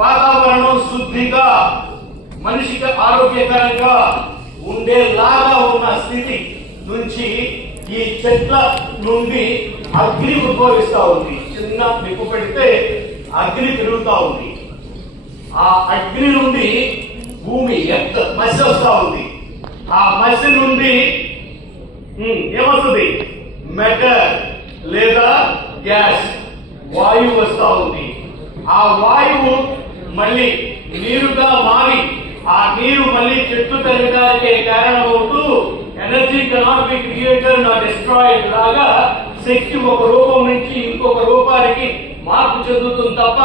వాతావరణం శుద్ధిగా మనిషికి ఆరోగ్యకరంగా ఉండేలాగా ఉన్న స్థితి నుంచి ఈ చెట్ల నుండి అగ్ని ఉద్భవిస్తా ఉంది. చిన్న నిప్పు పెడితే అగ్ని పెరుగుతా ఉంది. ఆ అగ్ని నుండి భూమి మసి వస్తా ఉంది. ఆ మసి నుండి ఏమవుతుంది? మెటల్ లేదా గ్యాస్ వాయువు వస్తా ఉంది. ఆ వాయువు మళ్ళీ నీరుగా మారి ఆ నీరు మళ్ళీ చెట్టు పెరగడానికి కారణమవుతూ energy cannot be created not destroyed లాగా శక్తి ఒక రూపం నుంచి ఇంకొక రూపానికి మార్పు చెందుతుంది తప్ప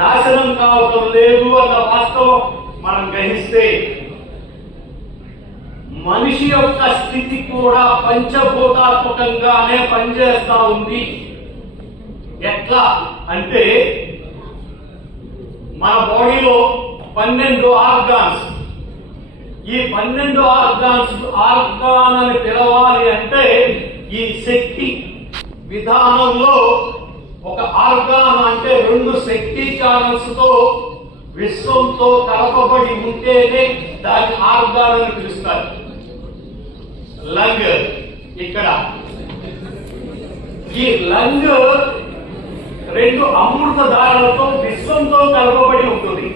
నాశనం కావటం లేదు అన్న వాస్తవం మనం గ్రహిస్తే మనిషి యొక్క స్థితి కూడా పంచభూతాత్మకంగానే పనిచేస్తా ఉంది. ఎట్లా అంటే మన బాడీలో 12 ఆర్గాన్స్. ఈ 12 ఆర్గాన్ అని పిలవాలి అంటే ఈ శక్తి విధానంలో ఒక ఆర్గాన్ అంటే 2 శక్తి ఛానల్స్ తో విశ్వంతో కలపబడి ఉంటేనే దాన్ని ఆర్గాన్ అని పిలుస్తారు. లంగ్ ఇక్కడ ఈ లంగ్ 2 అమృత ధారలతో విశ్వంతో కలపబడి ఉంటుంది.